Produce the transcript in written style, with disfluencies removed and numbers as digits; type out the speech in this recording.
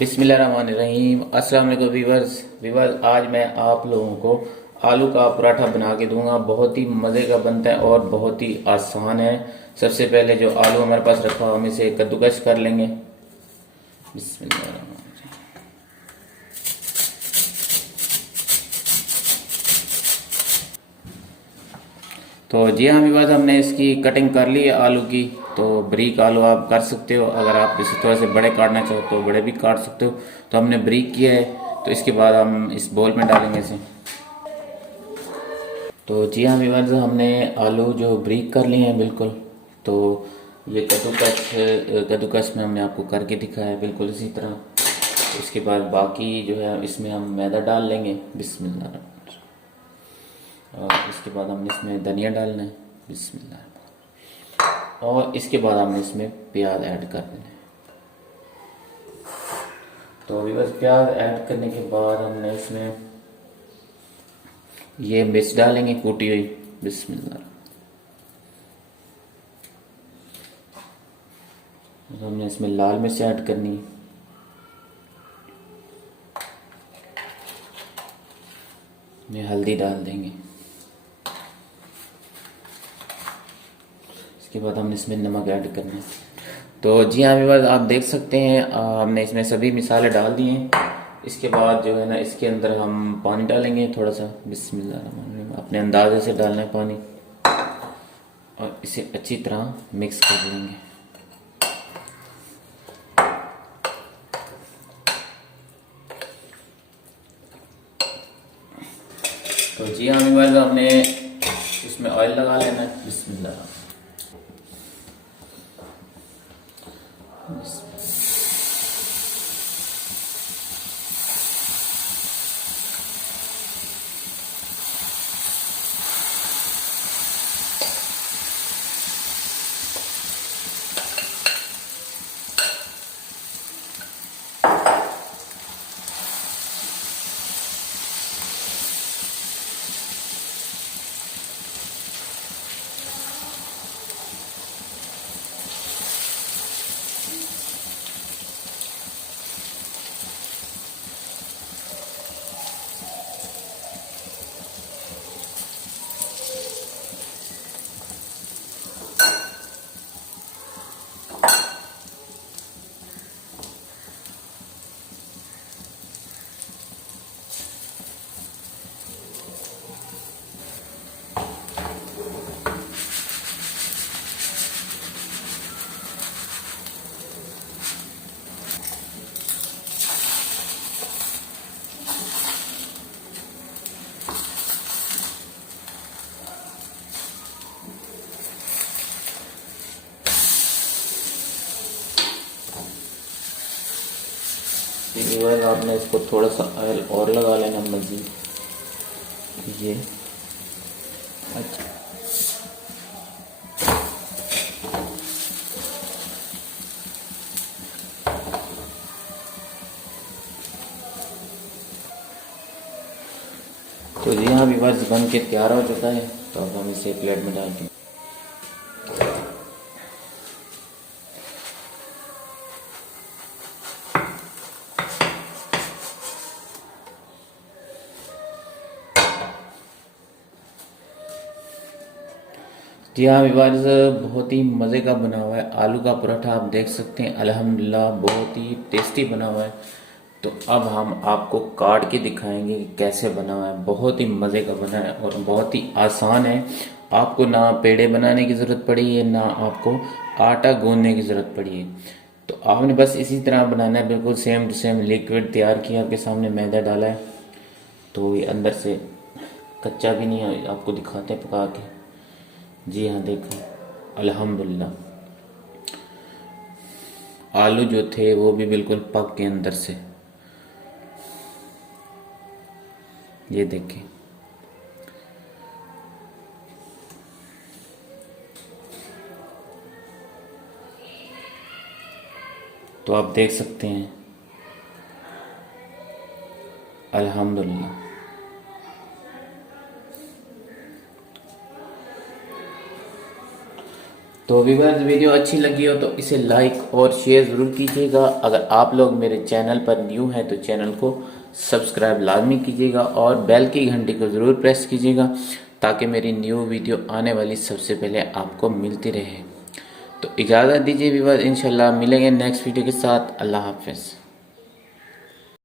बिस्मिल्लाहिर्रहमानिर्रहीम। अस्सलाम वालेकुम वीवर्स। आज मैं आप लोगों को आलू का पराठा बना के दूंगा। बहुत ही मज़े का बनता है और बहुत ही आसान है। सबसे पहले जो आलू हमारे पास रखा हो हम इसे कद्दूकस कर लेंगे। बिस्मिल्लाहिर्रहमानिर्रहीम। तो जी हाँ वीवर्स, हमने इसकी कटिंग कर ली है आलू की। तो ब्रीक आलू आप कर सकते हो, अगर आप इसे थोड़ा से बड़े काटना चाहो तो बड़े भी काट सकते हो। तो हमने ब्रीक किया है, तो इसके बाद हम इस बोल में डालेंगे इसे। तो जी हाँ व्यूअर्स, हमने आलू जो ब्रीक कर लिए हैं बिल्कुल। तो ये कद्दूकस में हमने आपको करके दिखाया है बिल्कुल इसी तरह। तो इसके बाद बाकी जो है इसमें हम मैदा डाल लेंगे। बिस्मिल्लाह। और इसके बाद हमने इसमें धनिया डालना है। बिस्मिल्लाह। और इसके बाद हमने इसमें प्याज ऐड कर देना है। तो व्यूअर्स, प्याज ऐड करने के बाद हमने इसमें ये मिर्च डालेंगे कूटी हुई। बिस्मिल्लाह। हमने इसमें लाल मिर्च ऐड करनी है। में हल्दी डाल देंगे। इसके बाद हमने इसमें नमक ऐड करना है। तो जी हाँ व्यूअर्स, आप देख सकते हैं हमने इसमें सभी मिसाले डाल दिए हैं। इसके बाद जो है ना इसके अंदर हम पानी डालेंगे थोड़ा सा। बिस्मिल्लाह। अपने अंदाजे से डालना है पानी और इसे अच्छी तरह मिक्स कर लेंगे। तो जी हाँ व्यूअर्स, हमने इसमें ऑयल लगा लेना है। बिस्मिल्लाह। व्यूअर्स, आपने इसको थोड़ा सा ऑयल और लगा लेना मज़ीद। ये अच्छा। तो जी हाँ व्यूअर्स, बन के तैयार हो चुका है। तो अब हम इसे प्लेट में डाल दें। जी हाँ व्यूअर्स, बहुत ही मज़े का बना हुआ है आलू का पराठा। आप देख सकते हैं अल्हम्दुलिल्लाह बहुत ही टेस्टी बना हुआ है। तो अब हम आपको काट के दिखाएंगे कि कैसे बना हुआ है। बहुत ही मज़े का बना है और बहुत ही आसान है। आपको ना पेड़े बनाने की ज़रूरत पड़ी है, ना आपको आटा गूंदने की ज़रूरत पड़ी है। तो आपने बस इसी तरह बनाना है, बिल्कुल सेम टू सेम। लिक्विड तैयार किया, आपके सामने मैदा डाला है। तो ये अंदर से कच्चा भी नहीं है, आपको दिखाते हैं पका के। जी हाँ देखो, अल्हम्दुलिल्लाह आलू जो थे वो भी बिल्कुल पक के अंदर से। ये देखें। तो आप देख सकते हैं अल्हम्दुलिल्लाह। तो व्यूअर्स वीडियो अच्छी लगी हो तो इसे लाइक और शेयर ज़रूर कीजिएगा। अगर आप लोग मेरे चैनल पर न्यू हैं तो चैनल को सब्सक्राइब लाजमी कीजिएगा और बेल की घंटी को ज़रूर प्रेस कीजिएगा ताकि मेरी न्यू वीडियो आने वाली सबसे पहले आपको मिलती रहे। तो इजाज़त दीजिए व्यूअर्स, इंशाल्लाह मिलेंगे नेक्स्ट वीडियो के साथ। अल्लाह हाफ़िज़।